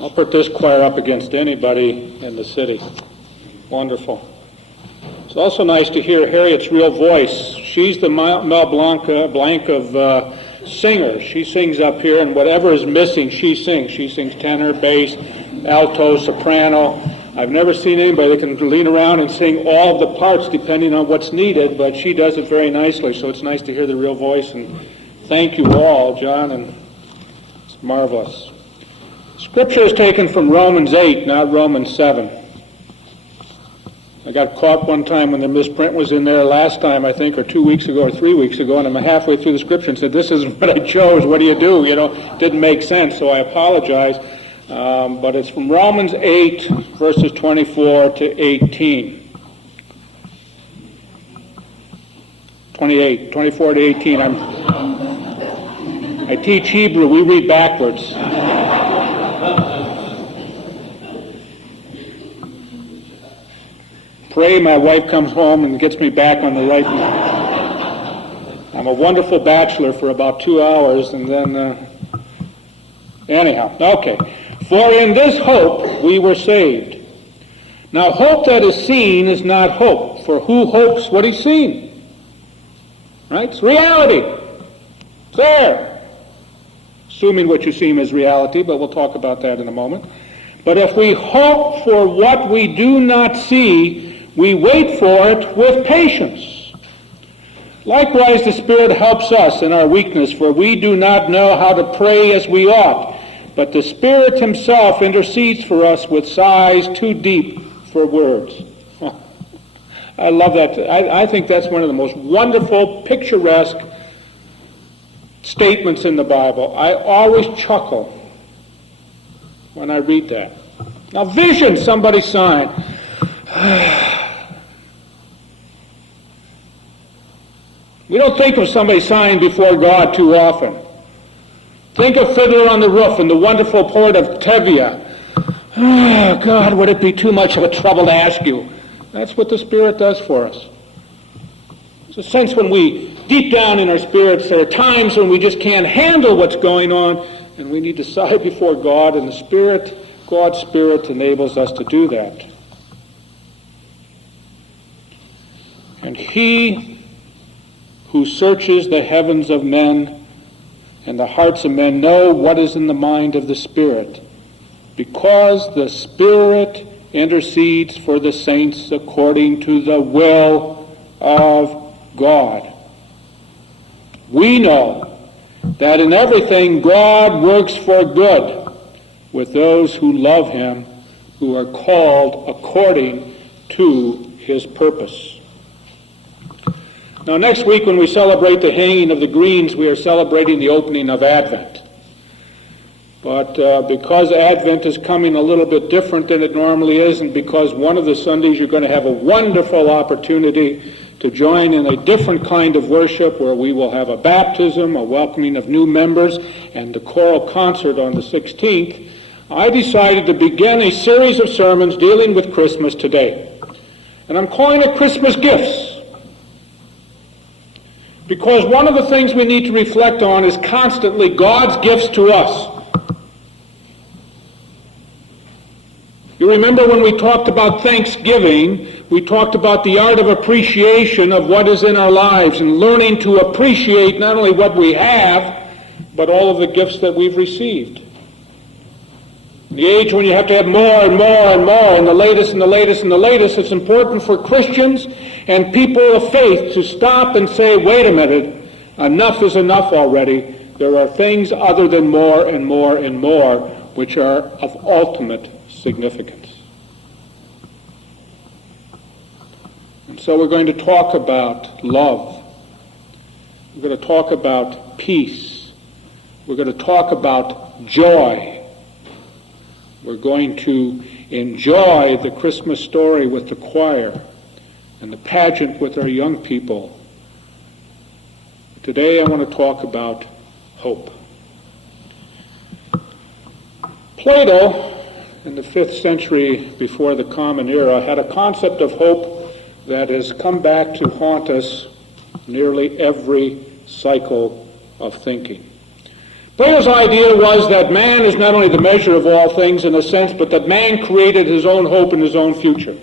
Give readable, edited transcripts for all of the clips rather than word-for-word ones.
I'll put this choir up against anybody in the city. Wonderful. It's also nice to hear Harriet's real voice. She's the Mel Blanc of singers. She sings up here, and whatever is missing, she sings. She sings tenor, bass, alto, soprano. I've never seen anybody that can lean around and sing all of the parts depending on what's needed, but she does it very nicely, so it's nice to hear the real voice. And thank you all, John, and it's marvelous. Scripture is taken from Romans 8, not Romans 7. I got caught one time when the misprint was in there last time, I think, or 2 weeks ago or 3 weeks ago, and I'm halfway through the scripture and said, this isn't what I chose. What do? It didn't make sense, so I apologize. But it's from Romans 8, verses 24 to 18. 24 to 18. I teach Hebrew. We read backwards. Pray my wife comes home and gets me back on the right. I'm a wonderful bachelor for about 2 hours, and then anyhow, okay. For in this hope we were saved. Now hope that is seen is not hope, for who hopes what he's seen? Right? It's reality. It's there. Assuming what you see is reality, but we'll talk about that in a moment. But if we hope for what we do not see, we wait for it with patience. Likewise, the Spirit helps us in our weakness, for we do not know how to pray as we ought. But the Spirit himself intercedes for us with sighs too deep for words. I love that. I think that's one of the most wonderful, picturesque statements in the Bible. I always chuckle when I read that. Now, vision, somebody signed. We don't think of somebody sighing before God too often. Think of Fiddler on the Roof and the wonderful poet of Tevye. Oh, God, would it be too much of a trouble to ask you? That's what the Spirit does for us. There's a sense when we, deep down in our spirits, there are times when we just can't handle what's going on, and we need to sigh before God, and the Spirit, God's Spirit, enables us to do that. And he who searches the heavens of men and the hearts of men know what is in the mind of the Spirit, because the Spirit intercedes for the saints according to the will of God. We know that in everything God works for good with those who love him, who are called according to his purpose. Now, next week when we celebrate the hanging of the greens, we are celebrating the opening of Advent. But because Advent is coming a little bit different than it normally is, and because one of the Sundays you're going to have a wonderful opportunity to join in a different kind of worship where we will have a baptism, a welcoming of new members, and the choral concert on the 16th, I decided to begin a series of sermons dealing with Christmas today. And I'm calling it Christmas Gifts. Because one of the things we need to reflect on is constantly God's gifts to us. You remember when we talked about Thanksgiving, we talked about the art of appreciation of what is in our lives and learning to appreciate not only what we have, but all of the gifts that we've received. In the age when you have to have more and more and more, and the latest and the latest and the latest, it's important for Christians and people of faith to stop and say, wait a minute, enough is enough already. There are things other than more and more and more which are of ultimate significance. And so we're going to talk about love. We're going to talk about peace. We're going to talk about joy. We're going to enjoy the Christmas story with the choir and the pageant with our young people. Today I want to talk about hope. Plato, in the 5th century before the Common Era, had a concept of hope that has come back to haunt us nearly every cycle of thinking. Plato's idea was that man is not only the measure of all things in a sense, but that man created his own hope and his own future.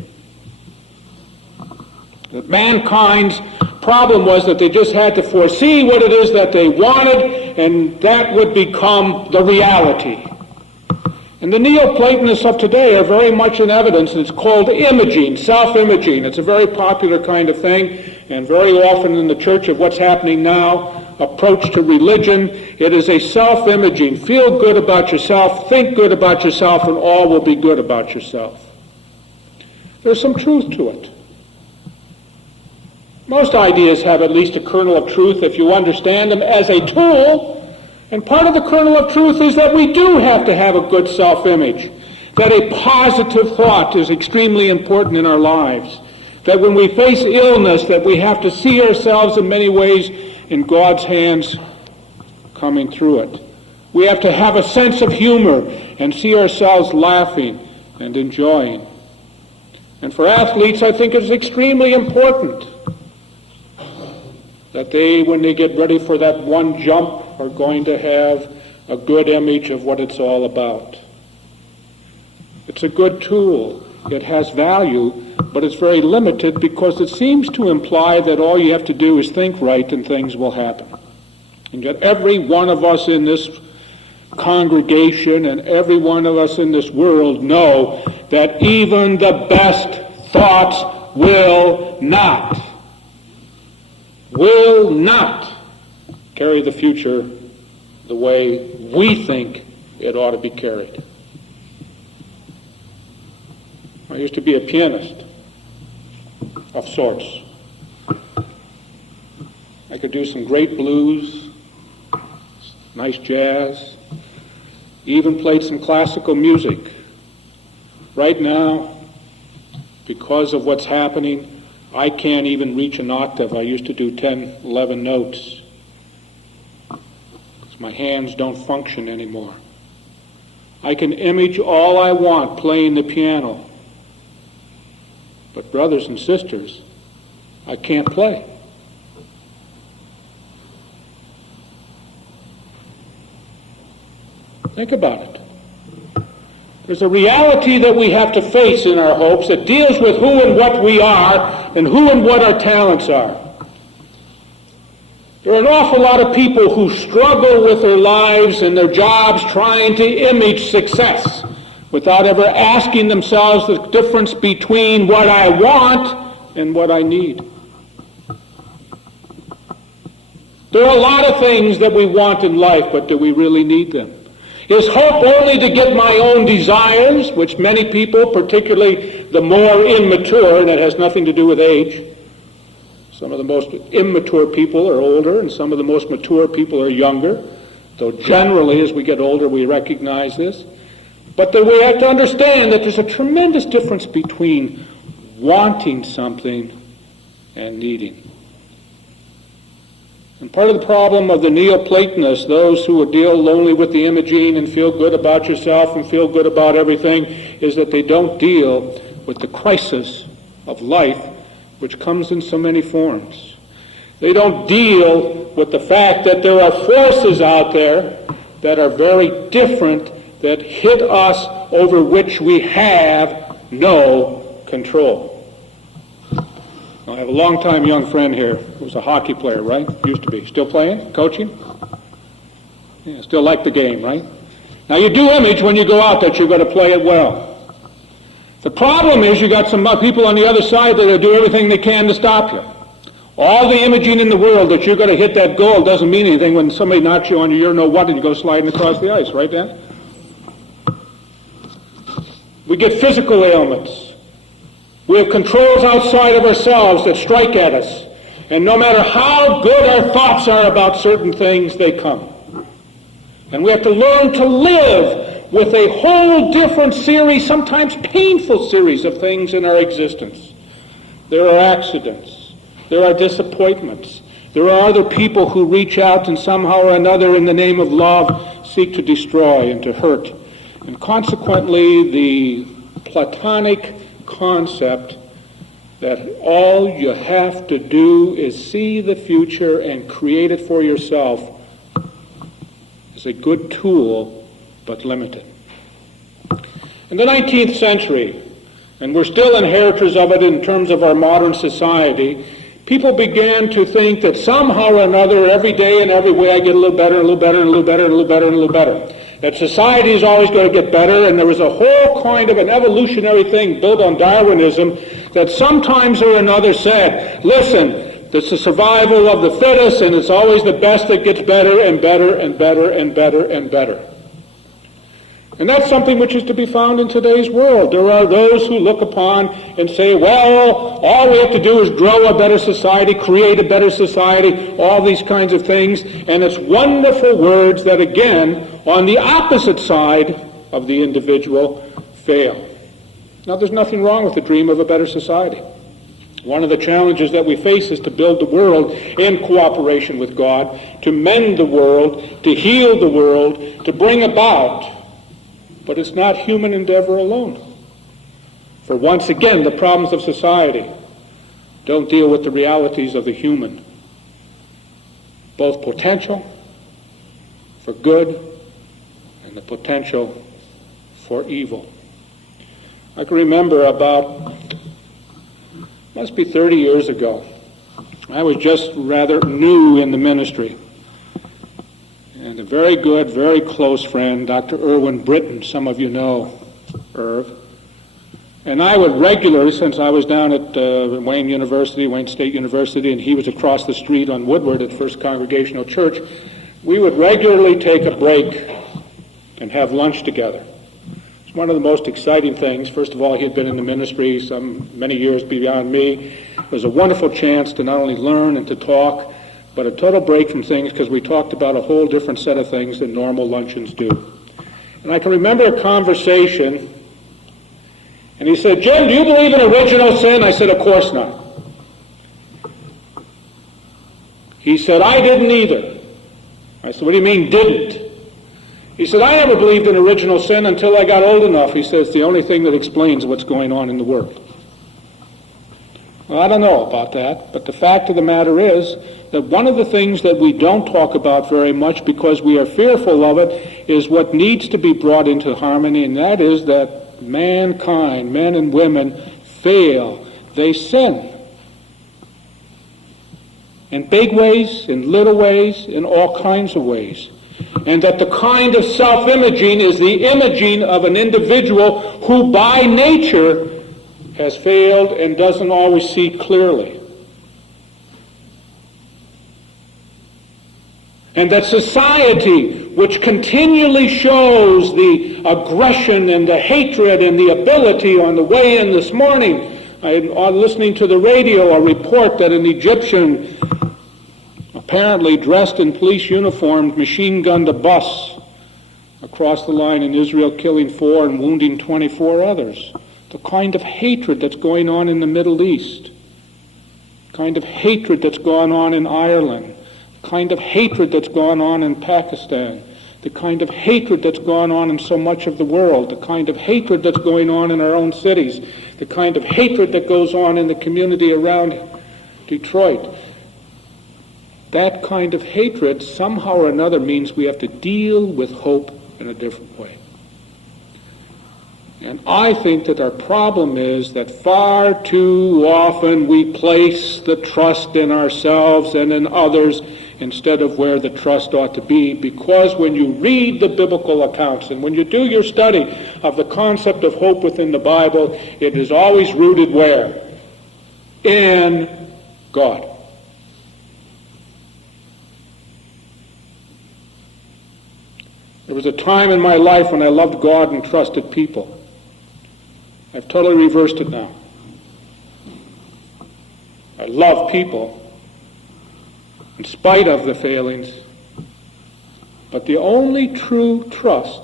That mankind's problem was that they just had to foresee what it is that they wanted, and that would become the reality. And the Neoplatonists of today are very much in evidence. It's called imaging, self-imaging. It's a very popular kind of thing, and very often in the church of what's happening now, approach to religion, it is a self-imaging. Feel good about yourself, think good about yourself, and all will be good about yourself. There's some truth to it. Most ideas have at least a kernel of truth if you understand them as a tool. And part of the kernel of truth is that we do have to have a good self-image, that a positive thought is extremely important in our lives, that when we face illness, that we have to see ourselves in many ways in God's hands coming through it. We have to have a sense of humor and see ourselves laughing and enjoying. And for athletes, I think it's extremely important that they, when they get ready for that one jump, are going to have a good image of what it's all about. It's a good tool. It has value, but it's very limited because it seems to imply that all you have to do is think right and things will happen. And yet every one of us in this congregation and every one of us in this world know that even the best thoughts will not carry the future the way we think it ought to be carried. I used to be a pianist of sorts. I could do some great blues, nice jazz, even played some classical music. Right now, because of what's happening, I can't even reach an octave. I used to do 10, 11 notes. Because my hands don't function anymore. I can image all I want playing the piano. But brothers and sisters, I can't play. Think about it. There's a reality that we have to face in our hopes that deals with who and what we are and who and what our talents are. There are an awful lot of people who struggle with their lives and their jobs trying to image success without ever asking themselves the difference between what I want and what I need. There are a lot of things that we want in life, but do we really need them? Is hope only to get my own desires, which many people, particularly the more immature, and it has nothing to do with age. Some of the most immature people are older, and some of the most mature people are younger, though generally as we get older we recognize this. But that we have to understand that there's a tremendous difference between wanting something and needing. And part of the problem of the Neoplatonists, those who would deal only with the imaging and feel good about yourself and feel good about everything, is that they don't deal with the crisis of life, which comes in so many forms. They don't deal with the fact that there are forces out there that are very different, that hit us, over which we have no control. I have a long-time young friend here who was a hockey player, right? Used to be. Still playing? Coaching? Yeah, still like the game, right? Now you do image when you go out that you're going to play it well. The problem is you got some people on the other side that do everything they can to stop you. All the imaging in the world that you're going to hit that goal doesn't mean anything when somebody knocks you on your you-know-what and you go sliding across the ice, right, Dan? We get physical ailments. We have controls outside of ourselves that strike at us. And no matter how good our thoughts are about certain things, they come. And we have to learn to live with a whole different series, sometimes painful series of things in our existence. There are accidents. There are disappointments. There are other people who reach out and somehow or another in the name of love seek to destroy and to hurt. And consequently, the Platonic concept that all you have to do is see the future and create it for yourself is a good tool, but limited. In the 19th century, and we're still inheritors of it in terms of our modern society, people began to think that somehow or another, every day and every way, I get a little better, a little better, and a little better, and a little better, and a little better. That society is always going to get better, and there was a whole kind of an evolutionary thing built on Darwinism that sometimes or another said, listen, it's the survival of the fittest, and it's always the best that gets better and better and better and better and better. And that's something which is to be found in today's world. There are those who look upon and say, well, all we have to do is grow a better society, create a better society, all these kinds of things. And it's wonderful words that, again, on the opposite side of the individual, fail. Now, there's nothing wrong with the dream of a better society. One of the challenges that we face is to build the world in cooperation with God, to mend the world, to heal the world, to bring about. But it's not human endeavor alone. For once again, the problems of society don't deal with the realities of the human, both potential for good and the potential for evil. I can remember must be 30 years ago, I was just rather new in the ministry. And a very good, very close friend, Dr. Irwin Britton, some of you know Irv. And I would regularly, since I was down at Wayne State University, and he was across the street on Woodward at First Congregational Church, we would regularly take a break and have lunch together. It's one of the most exciting things. First of all, he had been in the ministry many years beyond me. It was a wonderful chance to not only learn and to talk, but a total break from things because we talked about a whole different set of things than normal luncheons do. And I can remember a conversation, and he said, Jim, do you believe in original sin? I said, of course not. He said, I didn't either. I said, what do you mean didn't? He said, I never believed in original sin until I got old enough. He says, it's the only thing that explains what's going on in the world. Well, I don't know about that, but the fact of the matter is that one of the things that we don't talk about very much because we are fearful of it is what needs to be brought into harmony, and that is that mankind, men and women, fail. They sin. In big ways, in little ways, in all kinds of ways. And that the kind of self-imaging is the imaging of an individual who by nature has failed and doesn't always see clearly. And that society, which continually shows the aggression and the hatred and the ability on the way in this morning, I was listening to the radio a report that an Egyptian, apparently dressed in police uniform, machine-gunned a bus across the line in Israel, killing 4 and wounding 24 others. The kind of hatred that's going on in the Middle East, the kind of hatred that's gone on in Ireland, the kind of hatred that's gone on in Pakistan, the kind of hatred that's gone on in so much of the world, the kind of hatred that's going on in our own cities, the kind of hatred that goes on in the community around Detroit. That kind of hatred somehow or another means we have to deal with hope in a different way. And I think that our problem is that far too often we place the trust in ourselves and in others instead of where the trust ought to be, because when you read the biblical accounts and when you do your study of the concept of hope within the Bible, it is always rooted where? In God. There was a time in my life when I loved God and trusted people. I've totally reversed it now. I love people in spite of the failings, but the only true trust,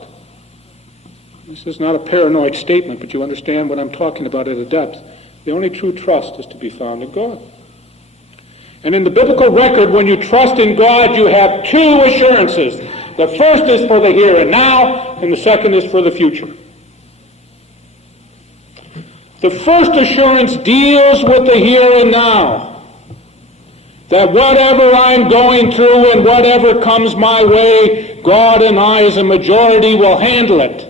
this is not a paranoid statement, but you understand what I'm talking about at a depth, the only true trust is to be found in God. And in the biblical record, when you trust in God, you have 2 assurances. The first is for the here and now, and the second is for the future. The first assurance deals with the here and now. That whatever I'm going through and whatever comes my way, God and I as a majority will handle it.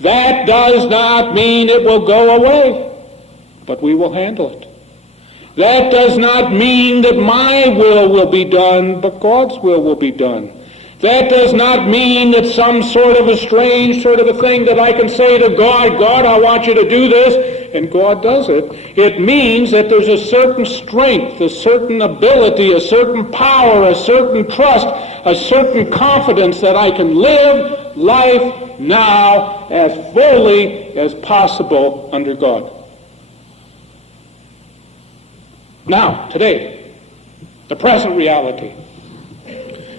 That does not mean it will go away, but we will handle it. That does not mean that my will be done, but God's will be done. That does not mean that some sort of a strange sort of a thing that I can say to God, God, I want you to do this, and God does it. It means that there's a certain strength, a certain ability, a certain power, a certain trust, a certain confidence that I can live life now as fully as possible under God. Now, today, the present reality,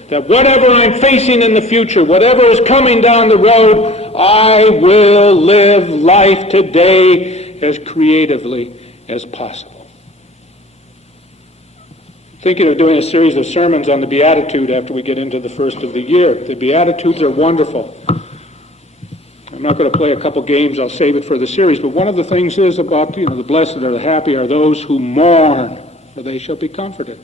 that whatever I'm facing in the future, whatever is coming down the road, I will live life today as creatively as possible. I'm thinking of doing a series of sermons on the Beatitude after we get into the first of the year. The Beatitudes are wonderful. I'm not going to play a couple games, I'll save it for the series, but one of the things is about, the blessed or the happy are those who mourn, for they shall be comforted.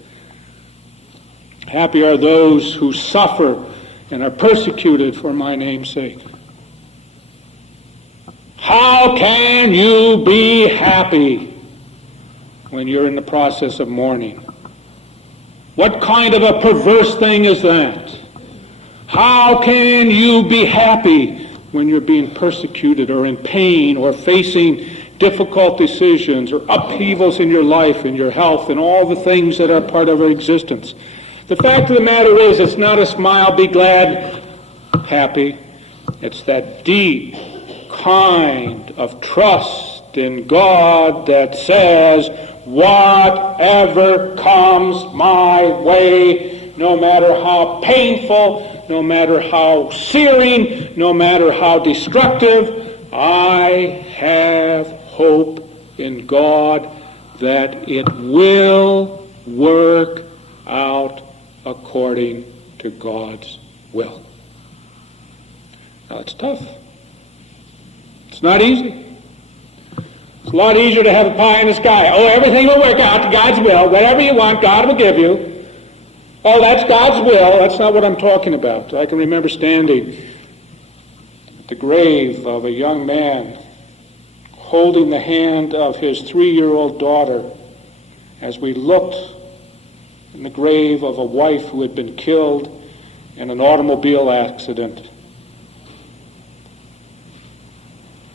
Happy are those who suffer and are persecuted for my name's sake. How can you be happy when you're in the process of mourning? What kind of a perverse thing is that? How can you be happy when you're being persecuted or in pain or facing difficult decisions or upheavals in your life and your health and all the things that are part of our existence? The fact of the matter is, it's not a smile, be glad, happy. It's that deep kind of trust in God that says, whatever comes my way, no matter how painful, no matter how searing, no matter how destructive, I have hope in God that it will work out according to God's will. Now, it's tough. It's not easy. It's a lot easier to have a pie in the sky. Oh, everything will work out to God's will. Whatever you want, God will give you. Oh, that's God's will. That's not what I'm talking about. I can remember standing at the grave of a young man holding the hand of his 3-year-old daughter as we looked in the grave of a wife who had been killed in an automobile accident.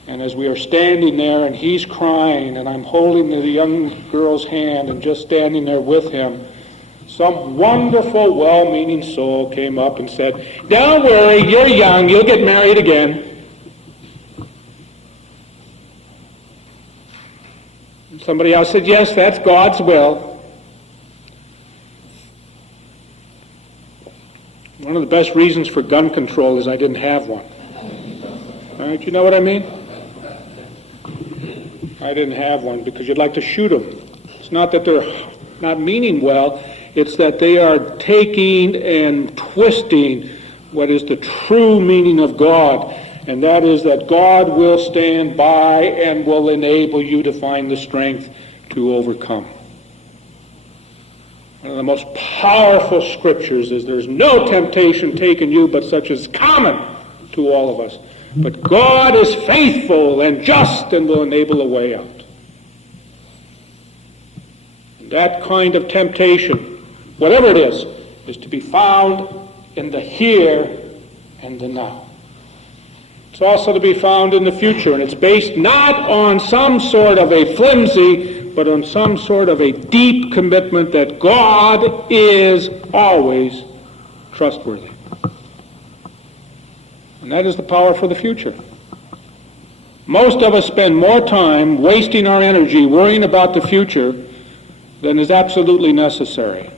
And as we are standing there and he's crying and I'm holding the young girl's hand and just standing there with him, some wonderful, well-meaning soul came up and said, "Don't worry, you're young, you'll get married again." And somebody else said, "Yes, that's God's will." One of the best reasons for gun control is I didn't have one. All right, you know what I mean? I didn't have one because you'd like to shoot them. It's not that they're not meaning well, it's that they are taking and twisting what is the true meaning of God, and that is that God will stand by and will enable you to find the strength to overcome. One of the most powerful scriptures is there's no temptation taken you but such as common to all of us. But God is faithful and just and will enable a way out. And that kind of temptation, whatever it is to be found in the here and the now. It's also to be found in the future, and it's based not on some sort of a flimsy, but on some sort of a deep commitment that God is always trustworthy. And that is the power for the future. Most of us spend more time wasting our energy worrying about the future than is absolutely necessary.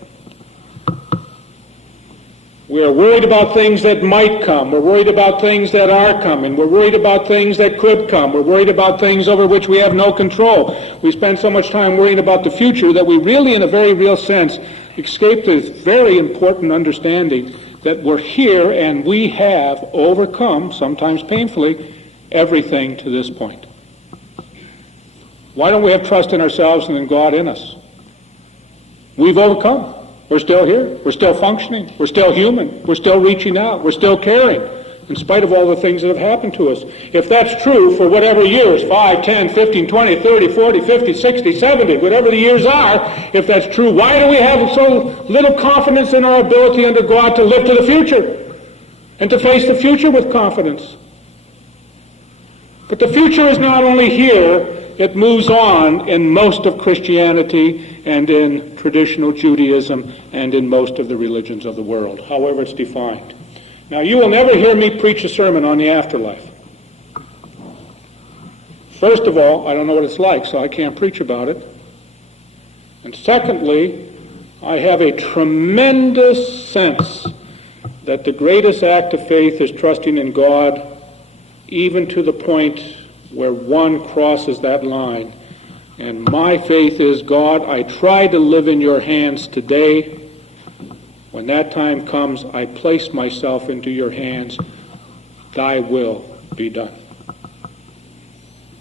We are worried about things that might come. We're worried about things that are coming. We're worried about things that could come. We're worried about things over which we have no control. We spend so much time worrying about the future that we really, in a very real sense, escape this very important understanding that we're here and we have overcome, sometimes painfully, everything to this point. Why don't we have trust in ourselves and in God in us? We've overcome. We're still here. We're still functioning. We're still human. We're still reaching out. We're still caring, in spite of all the things that have happened to us. If that's true for whatever years, 5, 10, 15, 20, 30, 40, 50, 60, 70, whatever the years are, if that's true, why do we have so little confidence in our ability under God to live to the future and to face the future with confidence? But the future is not only here, it moves on in most of Christianity and in traditional Judaism and in most of the religions of the world, however it's defined. Now, you will never hear me preach a sermon on the afterlife. First of all, I don't know what it's like, so I can't preach about it. And secondly, I have a tremendous sense that the greatest act of faith is trusting in God, even to the point where one crosses that line. And my faith is, God, I try to live in your hands today. When that time comes, I place myself into your hands. Thy will be done.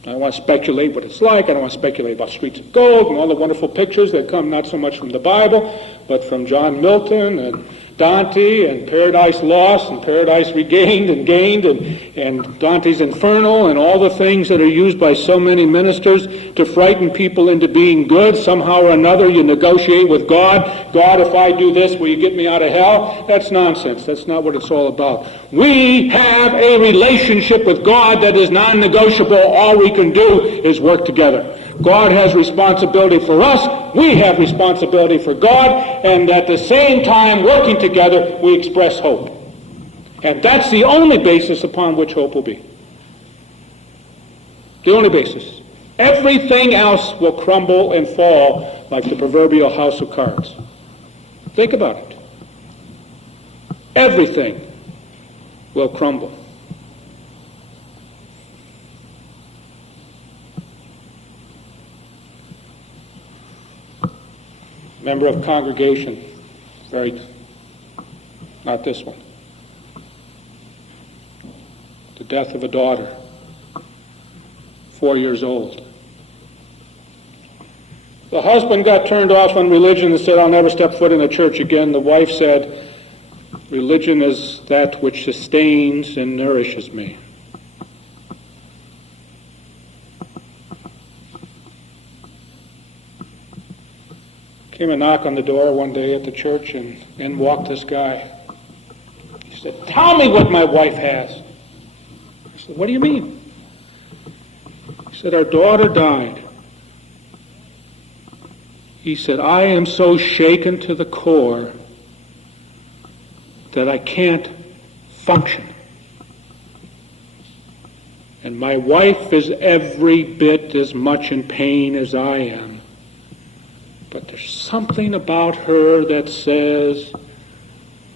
I don't want to speculate what it's like. I don't want to speculate about streets of gold and all the wonderful pictures that come not so much from the Bible, but from John Milton and Dante and Paradise Lost and Paradise Regained and Gained and Dante's Inferno and all the things that are used by so many ministers to frighten people into being good. Somehow or another you negotiate with God. God, if I do this, will you get me out of hell? That's nonsense. That's not what it's all about. We have a relationship with God that is non-negotiable. All we can do is work together. God has responsibility for us, we have responsibility for God, and at the same time, working together, we express hope. And that's the only basis upon which hope will be. The only basis. Everything else will crumble and fall like the proverbial house of cards. Think about it. Everything will crumble. Member of congregation, not this one. The death of a daughter, 4 years old. The husband got turned off on religion and said, I'll never step foot in a church again. The wife said, religion is that which sustains and nourishes me. Came a knock on the door one day at the church, and in walked this guy. He said, tell me what my wife has. I said, what do you mean? He said, our daughter died. He said, I am so shaken to the core that I can't function. And my wife is every bit as much in pain as I am. But there's something about her that says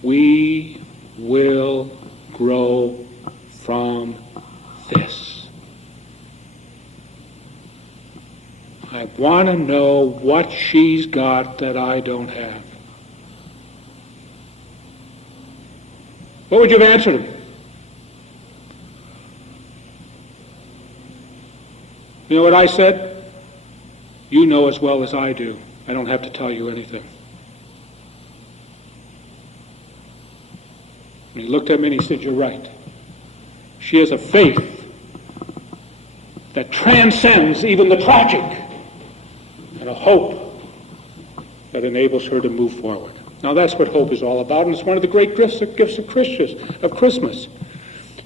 we will grow from this. I want to know what she's got that I don't have. What would you have answered him? You know what I said? You know as well as I do. I don't have to tell you anything. And he looked at me and he said, you're right. She has a faith that transcends even the tragic, and a hope that enables her to move forward. Now that's what hope is all about, and it's one of the great gifts of Christmas.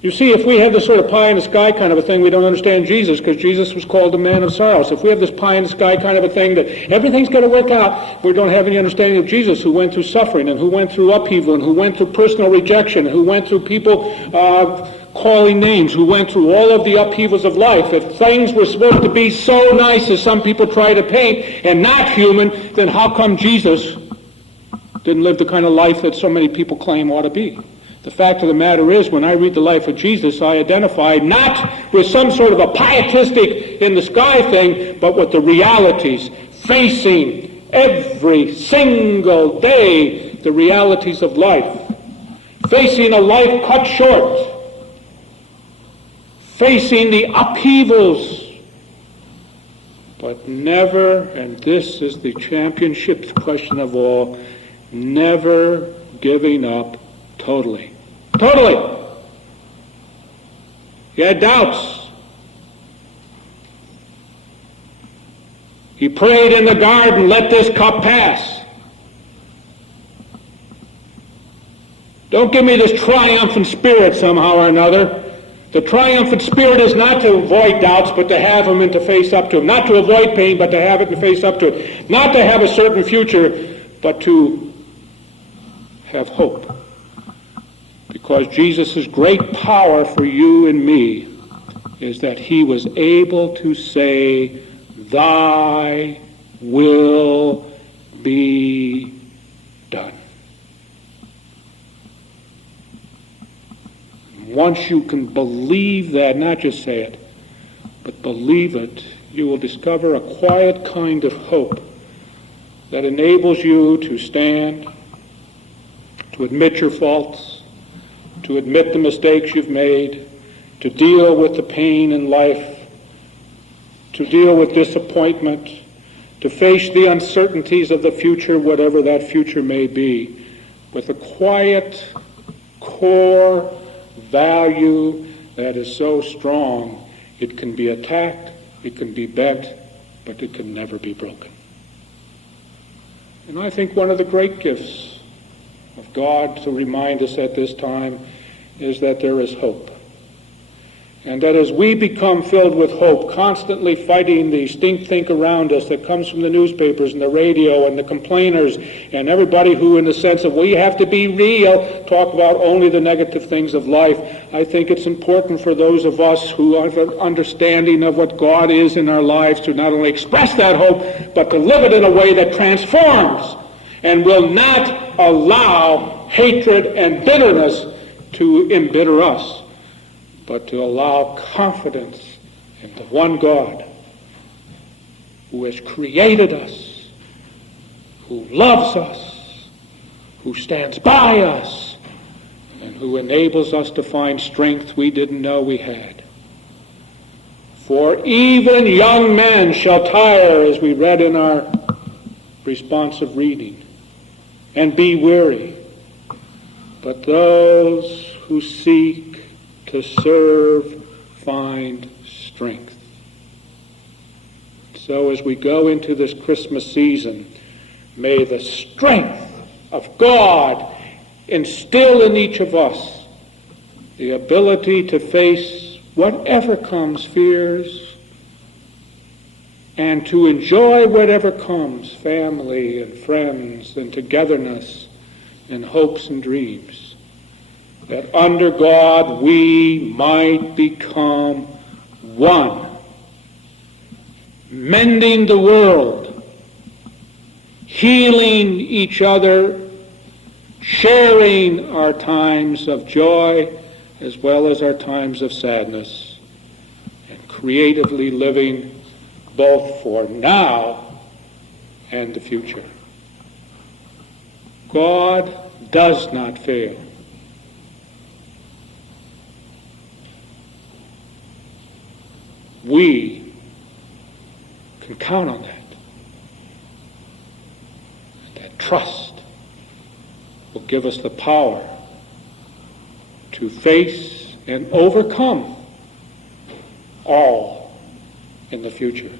You see, if we have this sort of pie-in-the-sky kind of a thing, we don't understand Jesus, because Jesus was called the man of sorrows. If we have this pie-in-the-sky kind of a thing that everything's going to work out, we don't have any understanding of Jesus, who went through suffering, and who went through upheaval, and who went through personal rejection, and who went through people calling names, who went through all of the upheavals of life. If things were supposed to be so nice as some people try to paint, and not human, then how come Jesus didn't live the kind of life that so many people claim ought to be? The fact of the matter is, when I read the life of Jesus, I identify not with some sort of a pietistic in-the-sky thing, but with the realities, facing every single day the realities of life, facing a life cut short, facing the upheavals, but never, and this is the championship question of all, never giving up totally. Totally! He had doubts. He prayed in the garden, let this cup pass. Don't give me this triumphant spirit somehow or another. The triumphant spirit is not to avoid doubts, but to have them and to face up to them. Not to avoid pain, but to have it and face up to it. Not to have a certain future, but to have hope. Because Jesus' great power for you and me is that he was able to say, thy will be done. Once you can believe that, not just say it, but believe it, you will discover a quiet kind of hope that enables you to stand, to admit your faults, to admit the mistakes you've made, to deal with the pain in life, to deal with disappointment, to face the uncertainties of the future, whatever that future may be, with a quiet core value that is so strong it can be attacked, it can be bent, but it can never be broken. And I think one of the great gifts of God to remind us at this time is that there is hope. And that as we become filled with hope, constantly fighting the stink around us that comes from the newspapers and the radio and the complainers and everybody who, in the sense of we have to be real, talk about only the negative things of life, I think it's important for those of us who have an understanding of what God is in our lives to not only express that hope, but to live it in a way that transforms and will not allow hatred and bitterness to embitter us, but to allow confidence in the one God who has created us, who loves us, who stands by us, and who enables us to find strength we didn't know we had. For even young men shall tire, as we read in our responsive reading, and be weary. But those who seek to serve find strength. So as we go into this Christmas season, may the strength of God instill in each of us the ability to face whatever comes, fears, and to enjoy whatever comes, family and friends and togetherness and hopes and dreams. That under God we might become one, mending the world, healing each other, sharing our times of joy as well as our times of sadness, and creatively living both for now and the future. God does not fail. We can count on that. That trust will give us the power to face and overcome all in the future.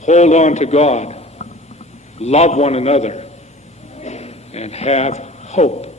Hold on to God, love one another, and have hope